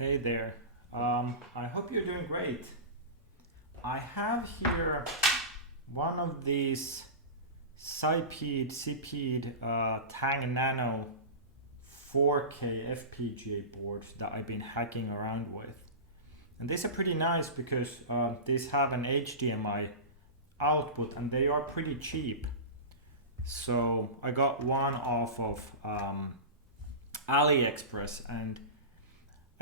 Hey there. I hope you're doing great. I have here one of these Sipeed Tang Nano 4K FPGA boards that I've been hacking around with. And these are pretty nice because these have an HDMI output and they are pretty cheap. So I got one off of AliExpress, and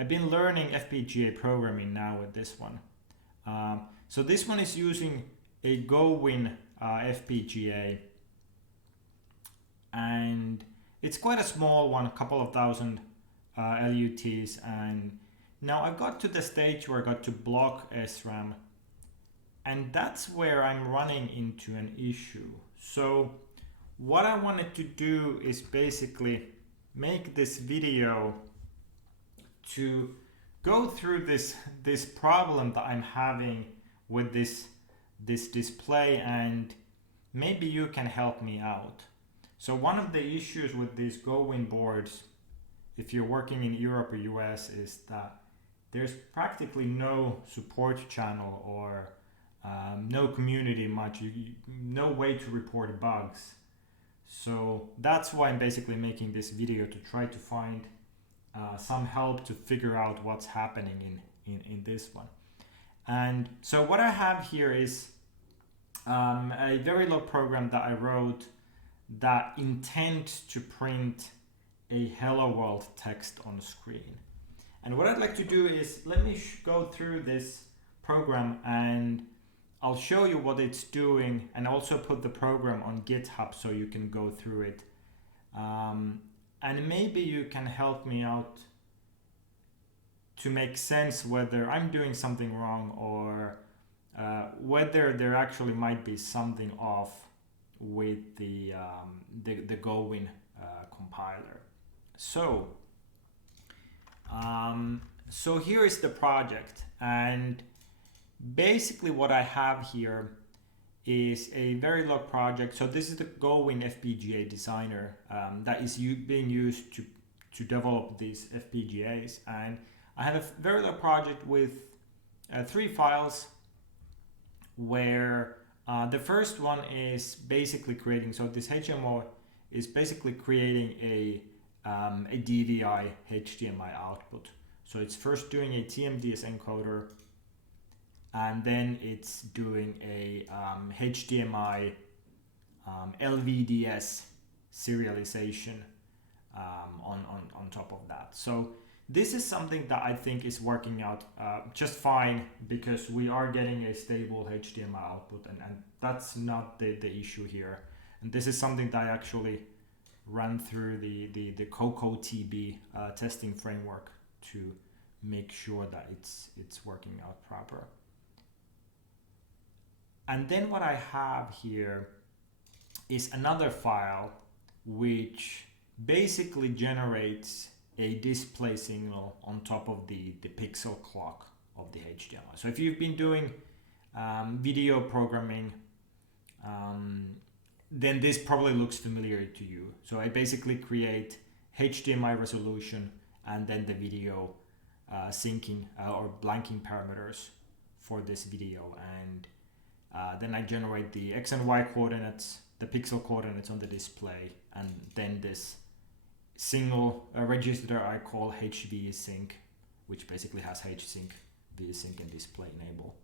I've been learning FPGA programming now with this one. So this one is using a Gowin FPGA, and it's quite a small one, a couple of thousand LUTs. And now I got to the stage where I got to block SRAM, and that's where I'm running into an issue. So what I wanted to do is basically make this video to go through this problem that I'm having with this display, and maybe you can help me out. So one of the issues with these Gowin boards, if you're working in Europe or US, is that there's practically no support channel or no community much, no way to report bugs. So that's why I'm basically making this video, to try to find some help to figure out what's happening in this one. And so what I have here is a Verilog program that I wrote that intends to print a hello world text on screen. And what I'd like to do is, let me go through this program and I'll show you what it's doing, and also put the program on GitHub so you can go through it. And maybe you can help me out to make sense whether I'm doing something wrong, or whether there actually might be something off with the Gowin compiler. So here is the project, and basically what I have here is a Verilog project. So this is the Gowin FPGA Designer that is being used to develop these FPGAs. And I have a Verilog project with 3 files, where the first one is basically creating, so this HMO is basically creating a DVI HDMI output. So it's first doing a TMDS encoder, and then it's doing a HDMI LVDS serialization on top of that. So this is something that I think is working out just fine, because we are getting a stable HDMI output, and that's not the issue here. And this is something that I actually ran through the CocoTB testing framework to make sure that it's working out proper. And then what I have here is another file which basically generates a display signal on top of the pixel clock of the HDMI. So if you've been doing video programming, then this probably looks familiar to you. So I basically create HDMI resolution and then the video syncing or blanking parameters for this video, and then I generate the X and Y coordinates, the pixel coordinates on the display, and then this single register I call HVSync, which basically has HSync, VSync, and display enable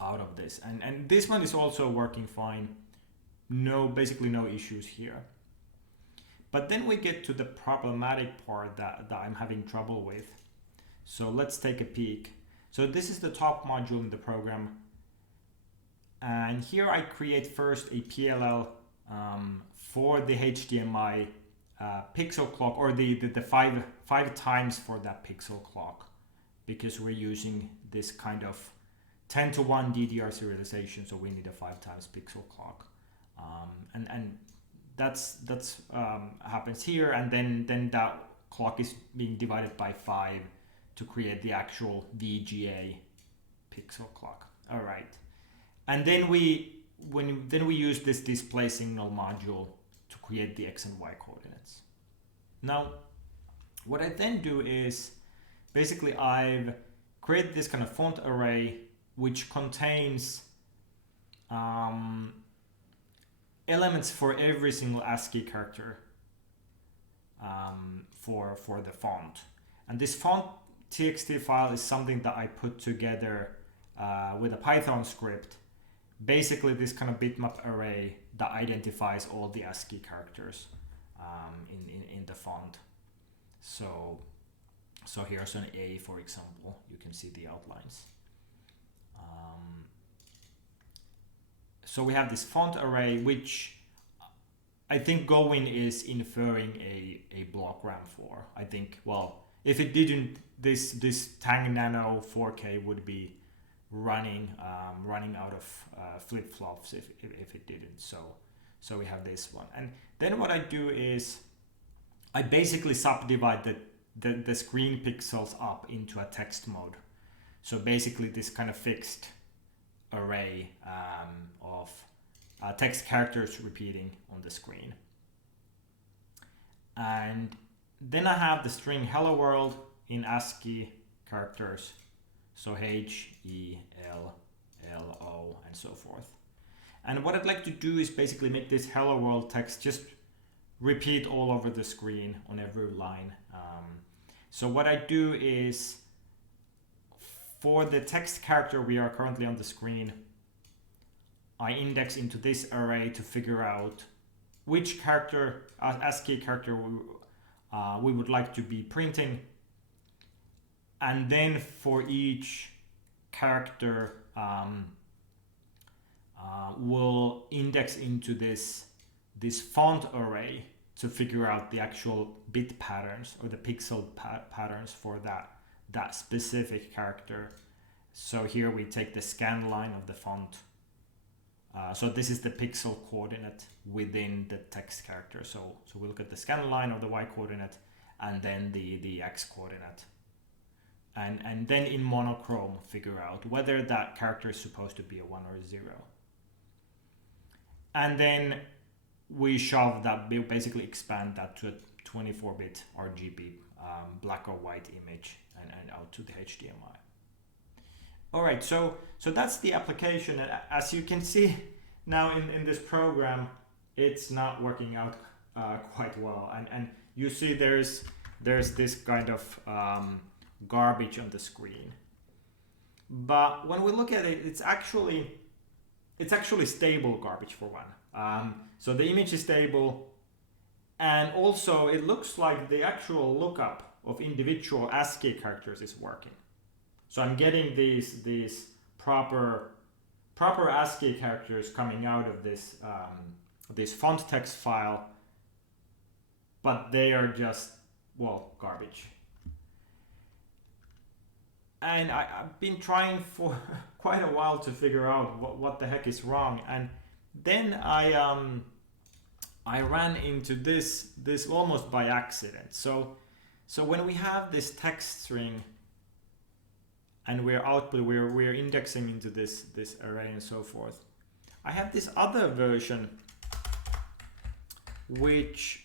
out of this. And this one is also working fine. Basically no issues here. But then we get to the problematic part that I'm having trouble with. So let's take a peek. So this is the top module in the program. And here I create first a PLL for the HDMI pixel clock, or the five times for that pixel clock, because we're using this kind of 10:1 DDR serialization, so we need a 5 times pixel clock, and that's happens here, and then that clock is being divided by 5 to create the actual VGA pixel clock. All right. And then we use this display signal module to create the X and Y coordinates. Now, what I then do is basically I've created this kind of font array which contains elements for every single ASCII character for the font. And this font txt file is something that I put together with a Python script. Basically this kind of bitmap array that identifies all the ASCII characters in the font. So here's an A, for example. You can see the outlines. So we have this font array, which I think Gowin is inferring a blockgram for. I think, well, if it didn't, this Tang Nano 4K would be running out of flip-flops if it didn't. So we have this one. And then what I do is I basically subdivide the screen pixels up into a text mode. So basically this kind of fixed array of text characters repeating on the screen. And then I have the string hello world in ASCII characters. So H, E, L, L, O, and so forth. And what I'd like to do is basically make this hello world text just repeat all over the screen on every line. So what I do is, for the text character we are currently on the screen, I index into this array to figure out which character, ASCII character we would like to be printing. And then for each character, we'll index into this font array to figure out the actual bit patterns or the pixel patterns for that specific character. So here we take the scan line of the font. So this is the pixel coordinate within the text character. So we look at the scan line of the y coordinate and then the x coordinate. And then in monochrome figure out whether that character is supposed to be a 1 or a 0. And then we shove that, we basically expand that to a 24-bit RGB black or white image and out to the HDMI. All right, so that's the application. And as you can see now in this program, it's not working out quite well. And you see there's this kind of garbage on the screen. But when we look at it, it's actually stable garbage for one. So the image is stable, and also it looks like the actual lookup of individual ASCII characters is working. So I'm getting these proper ASCII characters coming out of this this font text file, but they are just, well, garbage. And I've been trying for quite a while to figure out what the heck is wrong. And then I ran into this almost by accident. So when we have this text string and we're indexing into this array and so forth, I have this other version which,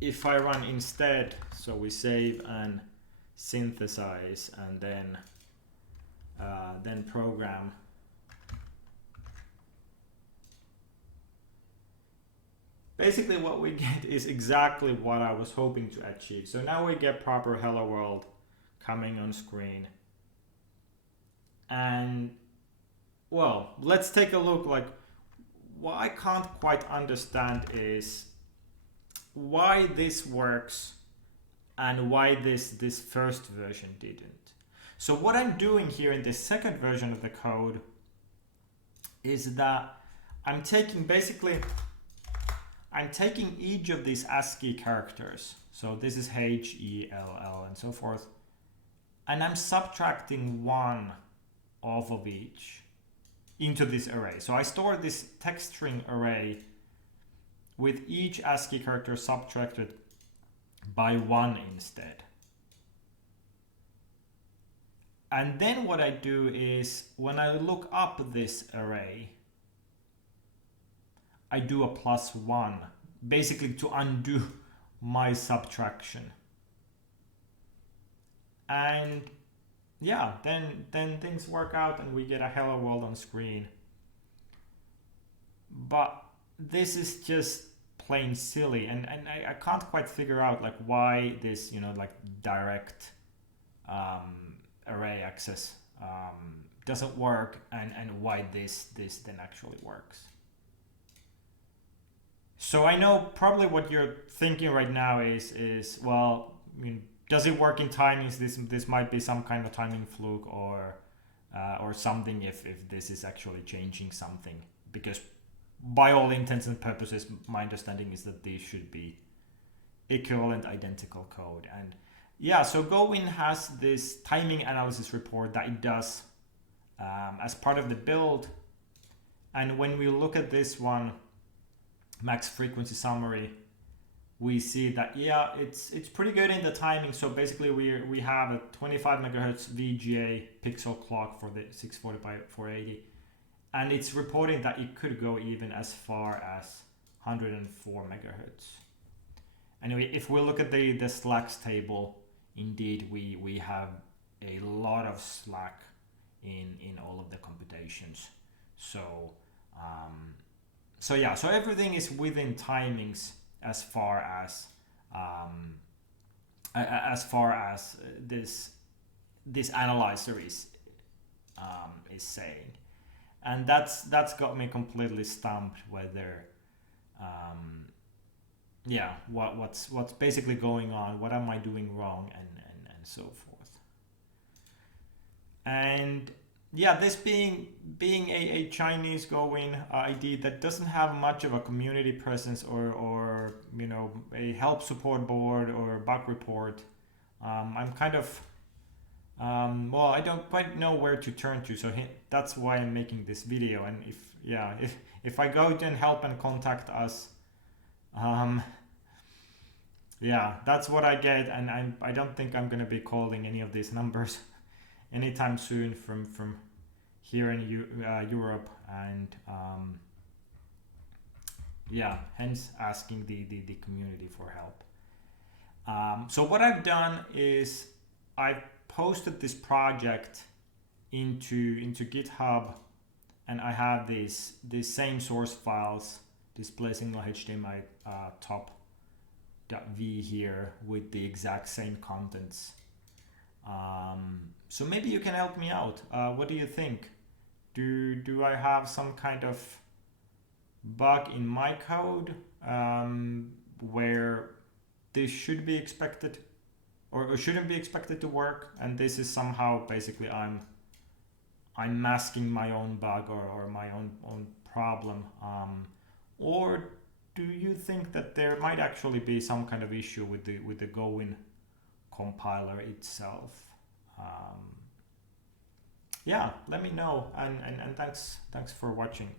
if I run instead, so we save and synthesize and then program, basically what we get is exactly what I was hoping to achieve. So now we get proper hello world coming on screen. And well, let's take a look. Like, what I can't quite understand is why this works and why this first version didn't. So what I'm doing here in this second version of the code is that I'm taking each of these ASCII characters. So this is H, E, L, L, and so forth. And I'm subtracting one off of each into this array. So I store this text string array with each ASCII character subtracted by 1 instead. And then what I do is, when I look up this array, I do a +1, basically to undo my subtraction. And yeah, then things work out and we get a hello world on screen. But this is just plain silly, and I can't quite figure out like why this, you know, like direct array access doesn't work, and why this then actually works. So I know probably what you're thinking right now is well, I mean, does it work in timings? This might be some kind of timing fluke or something if this is actually changing something, because by all intents and purposes my understanding is that these should be equivalent identical code. And yeah, so Gowin has this timing analysis report that it does as part of the build, and when we look at this one, max frequency summary, we see that yeah, it's pretty good in the timing. So basically we have a 25 megahertz VGA pixel clock for the 640 by 480, and it's reporting that it could go even as far as 104 megahertz. Anyway, if we look at the slacks table, indeed we have a lot of slack in all of the computations. So so yeah, so everything is within timings as far as this analyzer is saying. And that's got me completely stumped whether yeah, what's basically going on, what am I doing wrong, and so forth. And yeah, this being a Chinese Gowin ID that doesn't have much of a community presence or you know, a help support board or bug report, I'm kind of well, I don't quite know where to turn to, so that's why I'm making this video. And if I go to and help and contact us, yeah, that's what I get, and I don't think I'm gonna be calling any of these numbers anytime soon from here in Europe, and yeah, hence asking the community for help. So what I've done is I've posted this project into GitHub, and I have these same source files, display signal HDMI top.v here with the exact same contents. So maybe you can help me out. What do you think? Do I have some kind of bug in my code where this should be expected or shouldn't be expected to work, and this is somehow basically I'm masking my own bug or my own problem, or do you think that there might actually be some kind of issue with the Gowin compiler itself? Yeah, let me know, and thanks for watching.